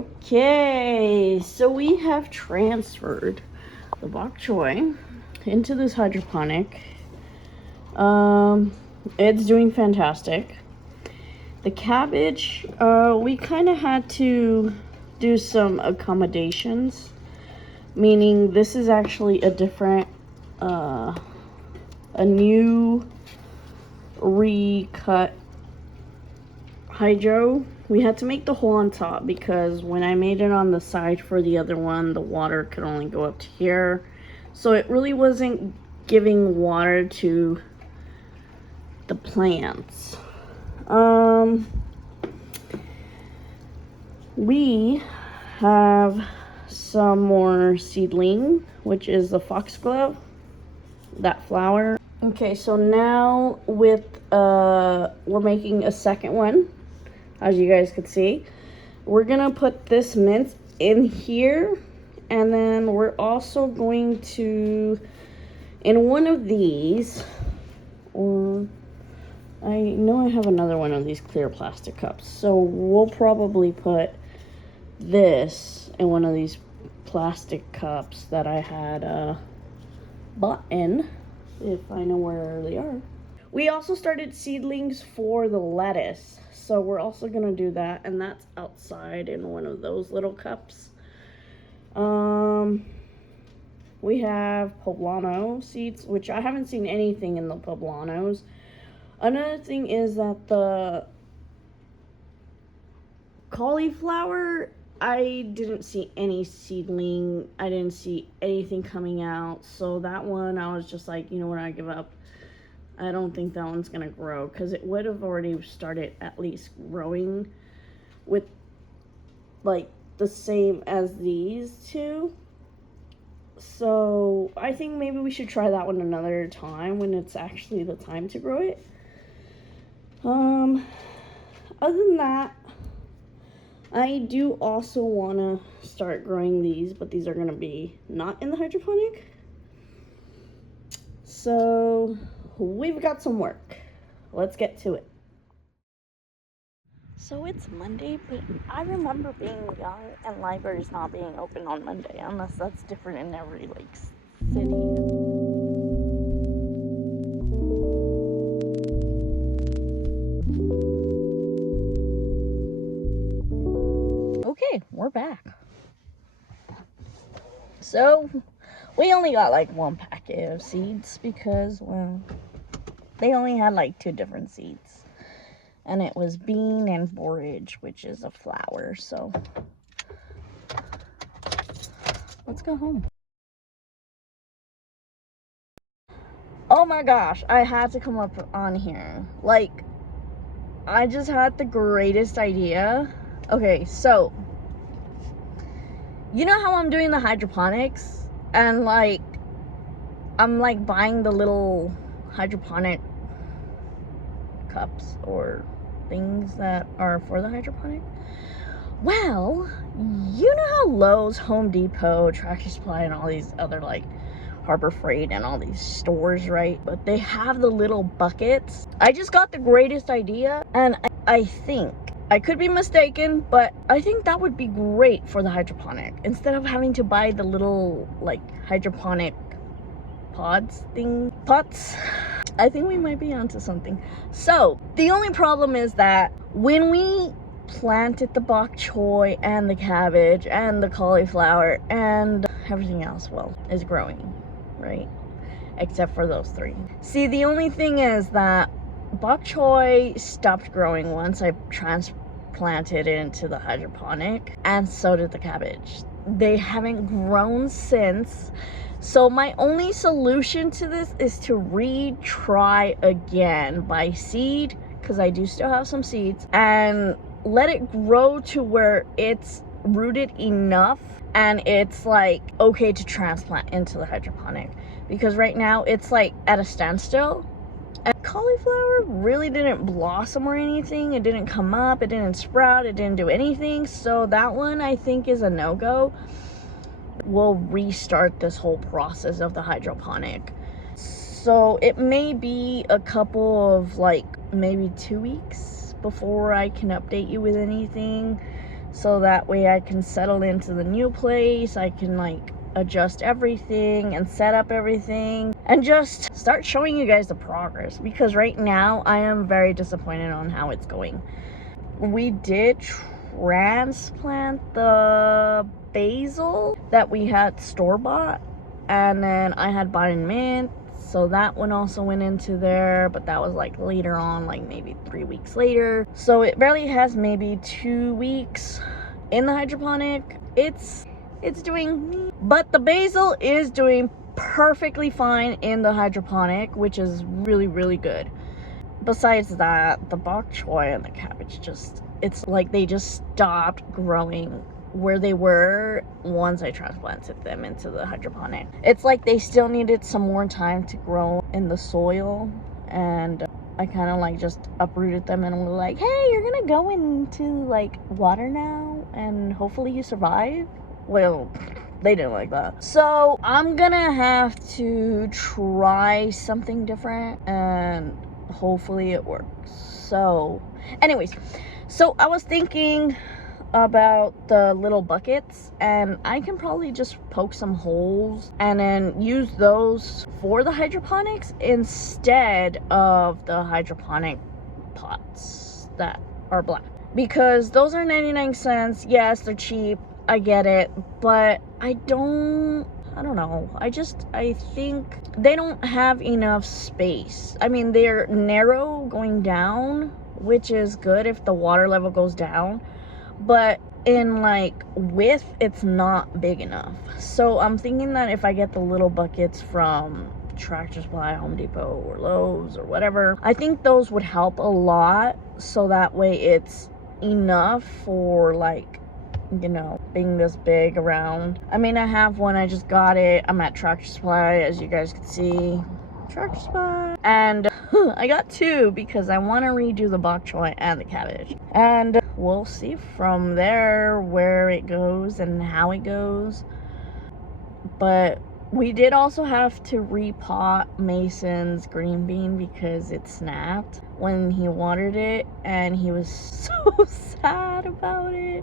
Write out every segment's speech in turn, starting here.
Okay, so we have transferred the bok choy into this hydroponic. It's doing fantastic. The cabbage, we kind of had to do some accommodations, meaning this is actually a different, a new recut hydro. We had to make the hole on top because when I made it on the side for the other one, the water could only go up to here. So it really wasn't giving water to the plants. We have some more seedling, which is the foxglove, that flower. Okay, so now with, we're making a second one. As you guys could see, we're gonna put this mint in here, and then we're also going to, in one of these, or I know I have another one of these clear plastic cups, so we'll probably put this in one of these plastic cups that I had bought in, if I know where they are. We also started seedlings for the lettuce. So we're also gonna do that, and that's outside in one of those little cups. We have poblano seeds, which I haven't seen anything in the poblanos. Another thing is that the cauliflower, I didn't see any seedling. I didn't see anything coming out. So that one, I was just like, you know what, I give up. I don't think that one's gonna grow because it would have already started at least growing with like the same as these two. So I think maybe we should try that one another time when it's actually the time to grow it. Other than that, I do also want to start growing these, but these are gonna be not in the hydroponic. So we've got some work. Let's get to it. So it's Monday, but I remember being young and libraries not being open on Monday, unless that's different in every city. Okay, we're back. So we only got like one packet of seeds because, well, they only had like 2 different seeds. And it was bean and borage, which is a flower. So let's go home. Oh my gosh, I had to come up on here. Like, I just had the greatest idea. Okay, so you know how I'm doing the hydroponics? And like, I'm like buying the little hydroponic cups or things that are for the hydroponic. Well, you know how Lowe's, Home Depot, Tractor Supply, and all these other like Harbor Freight and all these stores, right? But they have the little buckets. I just got the greatest idea, and I think, I could be mistaken, but I think that would be great for the hydroponic. Instead of having to buy the little like hydroponic pots, I think we might be onto something. So the only problem is that when we planted the bok choy and the cabbage and the cauliflower and everything else, well, is growing, right? Except for those 3. See, the only thing is that bok choy stopped growing once I transplanted it into the hydroponic, and so did the cabbage. They haven't grown since. So my only solution to this is to retry again by seed, because I do still have some seeds, and let it grow to where it's rooted enough and it's like okay to transplant into the hydroponic, because right now it's like at a standstill. And cauliflower really didn't blossom or anything. It didn't come up, it didn't sprout, it didn't do anything. So that one I think is a no-go. We'll restart this whole process of the hydroponic. So it may be a couple of like maybe 2 weeks before I can update you with anything. so that way I can settle into the new place. I can like adjust everything and set up everything and just start showing you guys the progress, because right now I am very disappointed on how it's going. We did transplant the basil that we had store-bought, and then I had bought in mint, so that one also went into there, but that was like later on, like maybe 3 weeks later. So it barely has maybe 2 weeks in the hydroponic. It's doing, but the basil is doing perfectly fine in the hydroponic, which is really, really good. Besides that, the bok choy and the cabbage it's like they just stopped growing where they were once I transplanted them into the hydroponic. It's like they still needed some more time to grow in the soil, and I kind of like just uprooted them and was like, hey, you're gonna go into like water now and hopefully you survive. Well, they didn't like that. So I'm gonna have to try something different and hopefully it works. So anyways, so I was thinking about the little buckets, and I can probably just poke some holes and then use those for the hydroponics instead of the hydroponic pots that are black, because those are 99 cents. Yes, they're cheap, I get it, but I don't know. I think they don't have enough space. I mean, they're narrow going down, which is good if the water level goes down, but in like width, it's not big enough. So I'm thinking that if I get the little buckets from Tractor Supply, Home Depot, or Lowe's or whatever, I think those would help a lot, so that way it's enough for like, you know, being this big around. I mean, I have one, I just got it. I'm at Tractor Supply, as you guys can see. Tractor Supply. And I got 2 because I want to redo the bok choy and the cabbage. And we'll see from there where it goes and how it goes. But we did also have to repot Mason's green bean because it snapped when he watered it, and he was so sad about it.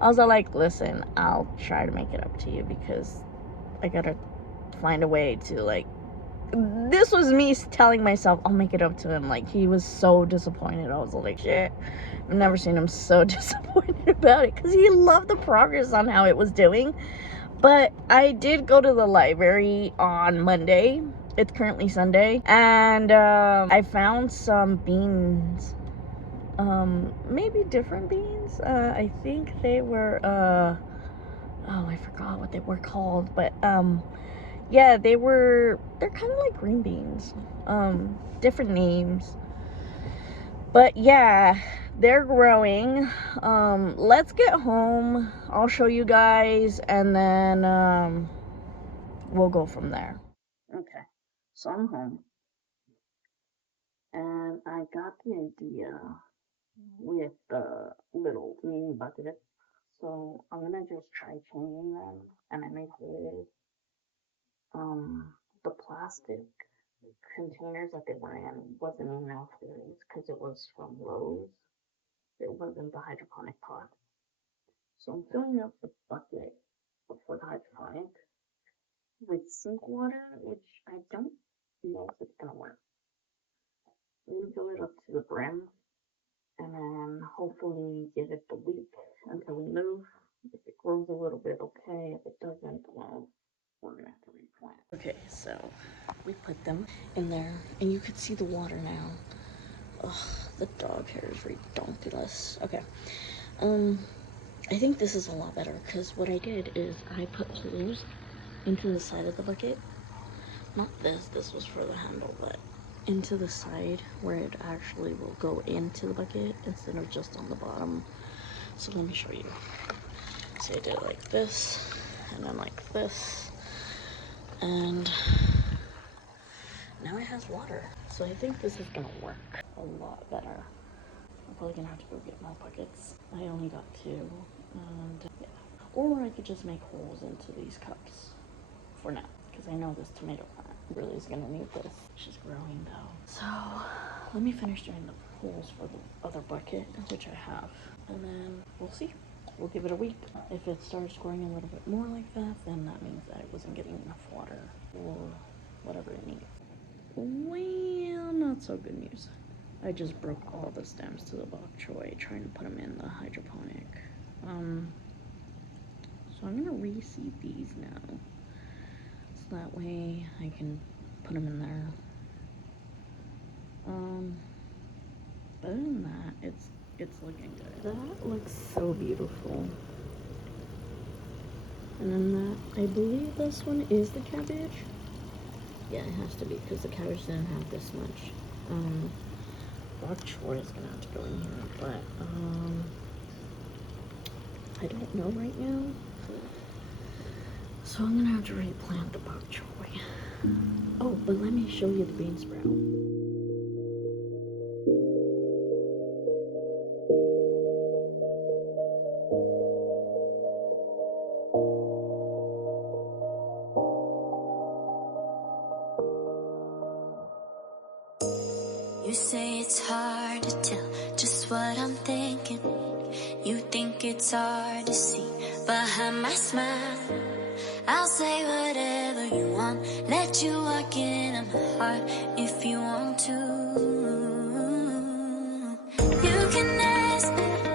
I was like, listen, I'll try to make it up to you because I gotta find a way to like, this was me telling myself I'll make it up to him. Like, he was so disappointed. I was like, shit, I've never seen him so disappointed about it, because he loved the progress on how it was doing. But I did go to the library on Monday. It's currently Sunday, and I found some beans, maybe different beans. I think they were oh, I forgot what they were called, but yeah, they're kind of like green beans, different names, but yeah, they're growing. Let's get home, I'll show you guys, and then we'll go from there. Okay, so I'm home, and I got the idea with the little mini bucket. So I'm gonna just try changing them, and I made holes. The plastic containers that they were in wasn't enough because it was from Lowe's. It wasn't the hydroponic pot. So I'm filling up the bucket for the hydroponic with sink water, which I don't know if it's gonna work. I'm gonna fill it up to the brim, and then hopefully give it the week until we move. If it grows a little bit, okay. If it doesn't, well, we're gonna have to replant. Okay, so we put them in there, and you can see the water now. Ugh, the dog hair is ridiculous. Okay, I think this is a lot better, because what I did is I put holes into the side of the bucket. Not this was for the handle, but into the side where it actually will go into the bucket instead of just on the bottom. So let me show you. So I did it like this, and then like this, and now it has water. So I think this is gonna work a lot better. I'm probably gonna have to go get more buckets. I only got 2, and yeah. Or I could just make holes into these cups for now, because I know this tomato plant really is gonna need this. She's growing though. So let me finish doing the holes for the other bucket, which I have, and then we'll see. we'll give it a week. If it starts growing a little bit more like that, then that means that it wasn't getting enough water or whatever it needs. Well, not so good news. I just broke all the stems to the bok choy trying to put them in the hydroponic. So I'm gonna reseed these now. So that way I can put them in there. But other than that, it's looking good. That looks so beautiful. And then that, I believe this one is the cabbage. Yeah, it has to be because the cabbage didn't have this much. Bok choy is gonna have to go in here, but I don't know right now. So I'm gonna have to replant the bok choy. Oh, but let me show you the bean sprout. You say it's hard to tell just what I'm thinking. You think it's hard to see behind my smile. I'll say whatever you want, let you walk into my heart if you want to. You can ask me